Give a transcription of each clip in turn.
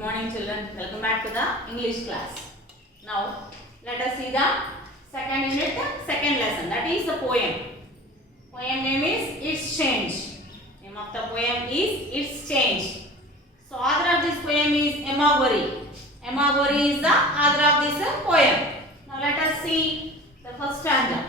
morning children, welcome back to the English class. Now let us see the second unit, second lesson, that is the poem. Poem name is Its Change. Name of the poem is Its Change. So author of this poem is Emma Burry. Emma Burry is the author of this poem. Now let us see the first stanza.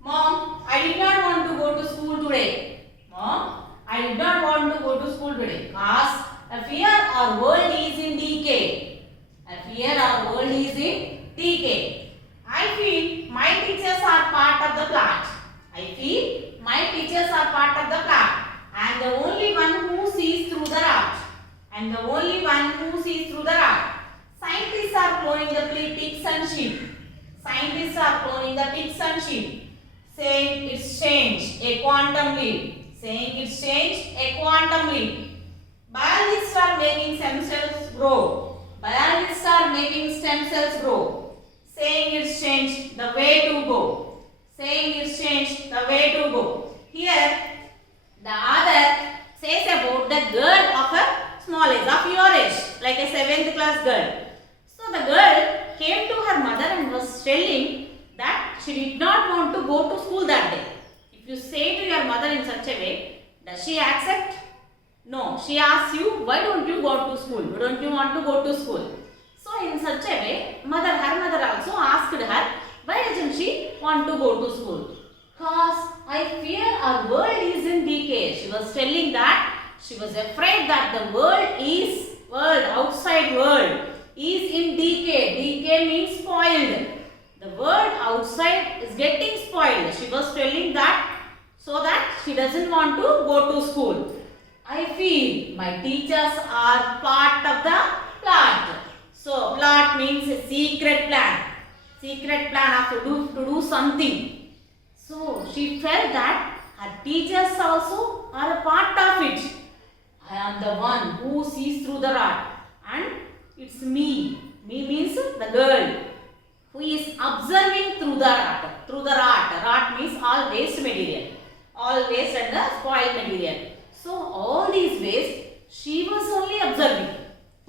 Mom, I did not want to go to school today. Mom, I did not want to go to school today because I fear our world is in decay. I fear our world is in decay. I feel my teachers are part of the plot. I feel my teachers are part of the plot. I am the only one who sees through the rot. I am the only one who sees through the rot. Scientists are cloning the pigs and sheep. Scientists are cloning the pigs and sheep. Saying it's change, a quantum leap. Saying it's change, a quantum leap. Biologists are making stem cells grow. Biologists are making stem cells grow. Saying it's change, the way to go. Saying it's change, the way to go. Here, the author says about the girl of a small age, of your age, like a 7th class girl. So the girl came to her mother and was telling that she did not want to go to school that day. If you say to your mother in such a way, does she accept? No, she asks you, why don't you go to school? Why don't you want to go to school? So in such a way, her mother also asked her, why doesn't she want to go to school? Because I fear our world is in decay. She was telling that she was afraid that the outside world is in decay. Decay means spoiled. The world outside is getting spoiled. She was telling that so that she doesn't want to go to school. I feel my teachers are part of the plot. So plot means a secret plan. Secret plan of to do something. So she felt that her teachers also are a part of it. I am the one who sees through the rot. And it's me. Me means the girl who is observing through the rot. Through the rot. Rot means all waste material. All waste and the spoiled material. So all these waste she was only observing.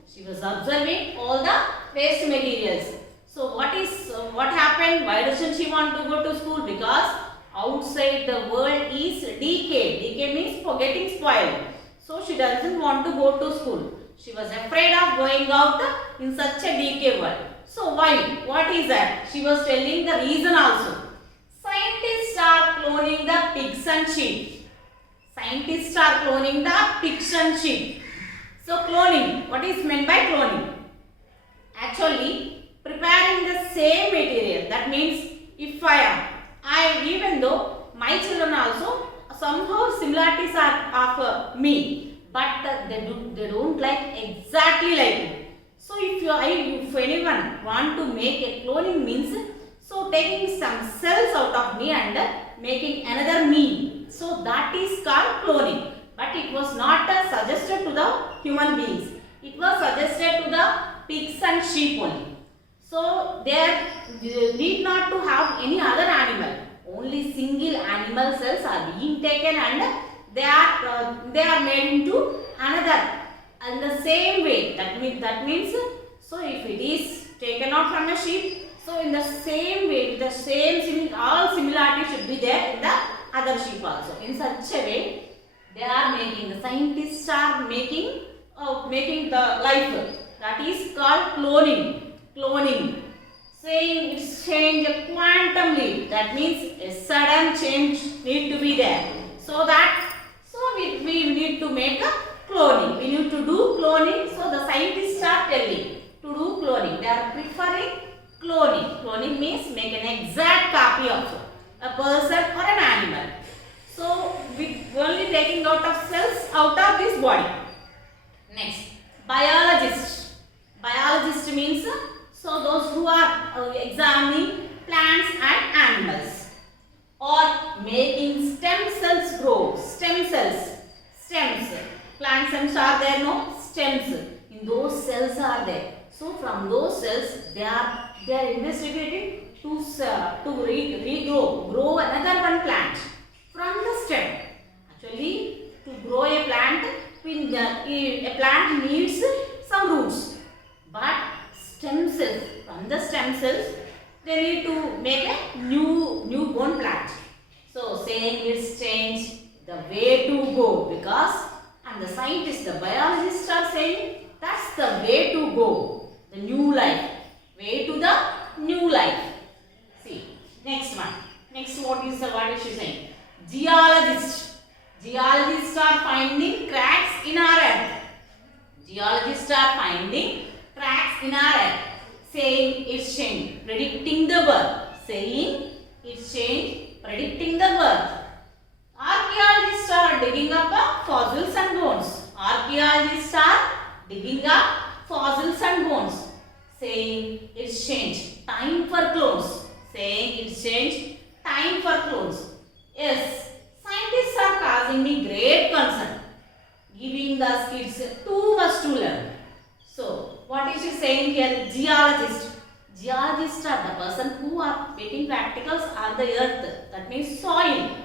She was observing all the waste materials. So what happened? Why doesn't she want to go to school? Because outside the world is decay. Decay means getting spoiled. So she doesn't want to go to school. She was afraid of going out in such a decay world. So why? What is that? She was telling the reason also. Scientists are cloning the pigs and sheep. Scientists are cloning the pigs and sheep. So cloning, what is meant by cloning? Actually, preparing the same material. That means if even though my children also somehow similarities are of me, but they don't like exactly like me. So if anyone want to make a cloning means so taking some cells out of me and making another me. So that is called cloning. But it was not suggested to the human beings. It was suggested to the pigs and sheep only. So they need not to have any other animal. Only single animal cells are being taken and they are made into another. And the same way, that means so if it is taken out from a sheep, so in the same way, the same all similarity should be there in the other sheep also. In such a way, they are making, the scientists are making the life. That is called cloning. Cloning. Saying it's change a quantum leap. That means a sudden change need to be there. So we need to make a cloning. We need to do cloning. So the scientists are telling to do cloning. They are preferring cloning. Cloning means make an exact copy of a person or an animal. So we only taking out of cells out of this body. Next, biologist. Biologist means so those who are examining plants and animals or making stem cells grow. Stem cells. Stems. Plant stems are there, no? Stems. In those cells are there. So from those cells they are investigating to regrow, grow another one plant from the stem. Actually, to grow a plant, a plant needs some themselves, they need to make a newborn plant. So saying it's change the way to go, because and the scientists, the biologists are saying that's the way to go, the new life, way to the new life. See, next one. Next, what is she saying? Geologists. Geologists are finding cracks in our earth. Geologists are finding cracks in our earth, saying it's change, predicting the birth. Saying it's change, predicting the birth. Archaeologists are digging up fossils and bones. Archaeologists are digging up fossils and bones. Saying it's change, time for clones. Saying it's change, time for clones. Yes, scientists are causing me great concern, giving the kids too much to learn. So, what is she saying here? Geologists. Geologists are the person who are making practicals on the earth. That means soil.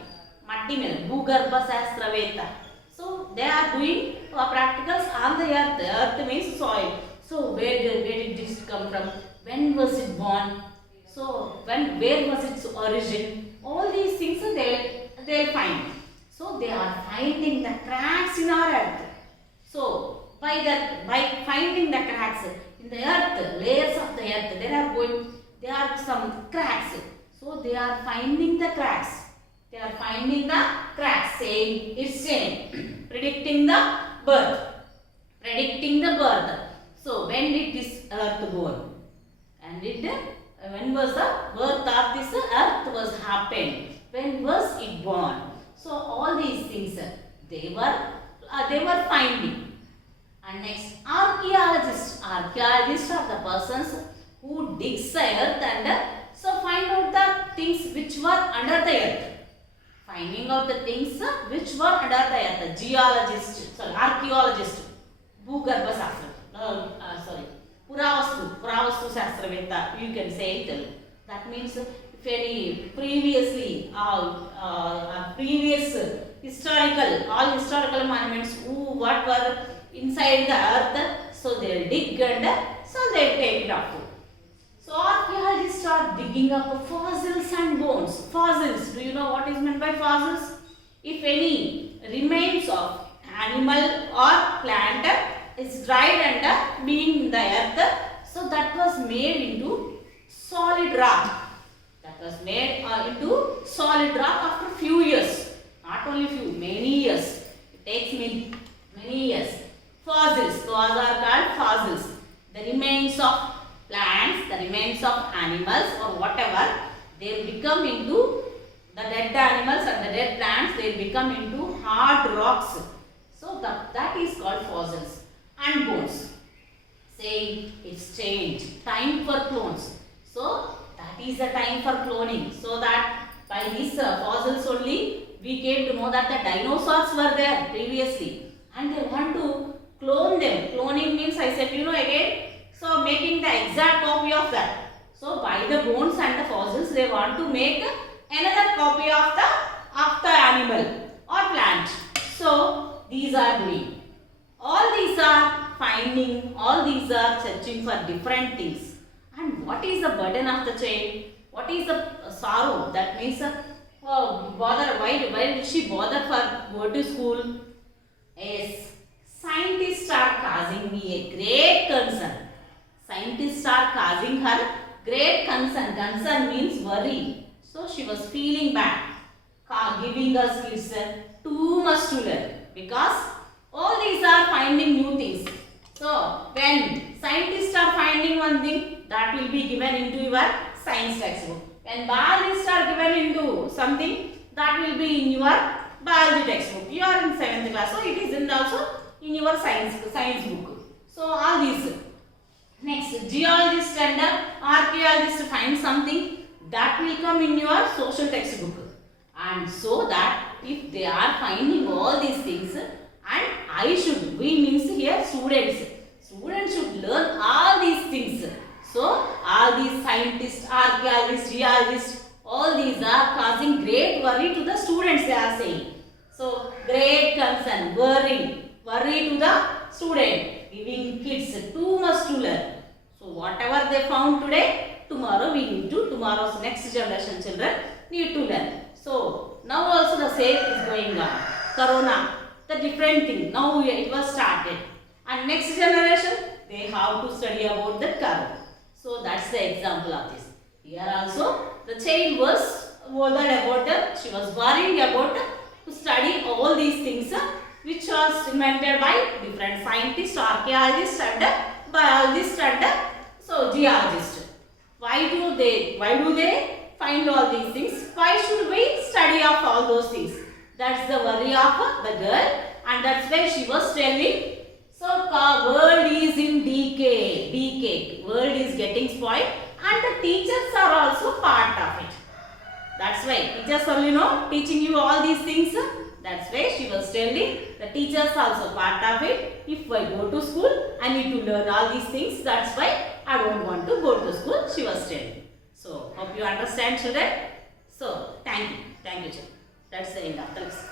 Matti mela, Bhugarbha Shastraveta. So, they are doing practicals on the earth. The earth means soil. So, where did this come from? When was it born? So, where was its origin? All these things they'll find. So, they are finding the cracks in our earth. So, by finding the cracks in the earth, layers of the earth, there are some cracks. So, they are finding the cracks. They are finding the cracks, saying it's saying, predicting the birth. Predicting the birth. So, when did this earth born? And when was the birth of this earth was happened? When was it born? So, all these things they were finding. And next, archaeologists. Archaeologists are the persons who digs the earth and so find out the things which were under the earth. Finding out the things which were under the earth. Geologist, archaeologist, Bhugarbha Shastra, Puravastu Shastraveta, you can say it. That means if any previously, previous historical monuments, what were inside the earth, so they will dig and so they will take it up. So archaeologists are digging up fossils and bones. Fossils, do you know what is meant by fossils? If any remains of animal or plant is dried and being in the earth, so that was made into solid rock. That was made into solid rock after few years. Not only few, many years. It takes many years. Fossils, those are called fossils. The remains of plants, the remains of animals or whatever, they become into the dead animals and the dead plants, they become into hard rocks. So that is called fossils. And bones. Saying it's change, time for clones. So that is the time for cloning. So that by these fossils only we came to know that the dinosaurs were there previously and they want to clone them. Cloning means, I said, again, so making the exact copy of that. So by the bones and the fossils they want to make another copy of the animal or plant. So these are doing. All these are finding, all these are searching for different things. And what is the burden of the child? What is the sorrow? That means bother. Why did she bother for go to school? Yes, scientists are causing me a great concern. Scientists are causing her great concern. Concern means worry. So she was feeling bad, giving us kids too much to learn, because all these are finding new things. So when scientists are finding one thing, that will be given into your science textbook. When biologists are given into something, that will be in your biology textbook. You are in 7th class, so it is also in your science book. So all these. Next, geologist and archaeologist find something, that will come in your social textbook. And so that if they are finding all these things, and we means here students should learn all these things. So all these scientists, archaeologists, geologists, all these are causing great worry to the students, they are saying. So great concern, worry to the student, giving kids too much to learn. So whatever they found today, tomorrow and next generation they have to study about the cow. So that's the example of this. Here also the child was bothered about she was worrying about to study all these things which was invented by different scientists, archaeologists and biologists and so geologists. Why do they find all these things? Why should we study of all those things? That's the worry of the girl, and that's why she was telling. So world is in decay. World is getting spoiled, and the teachers are also part of it. That's why teachers are teaching you all these things. That's why she was telling the teachers also part of it. If I go to school, I need to learn all these things. That's why I don't want to go to school, she was telling. So hope you understand, children. So thank you children. That's the end of the lesson.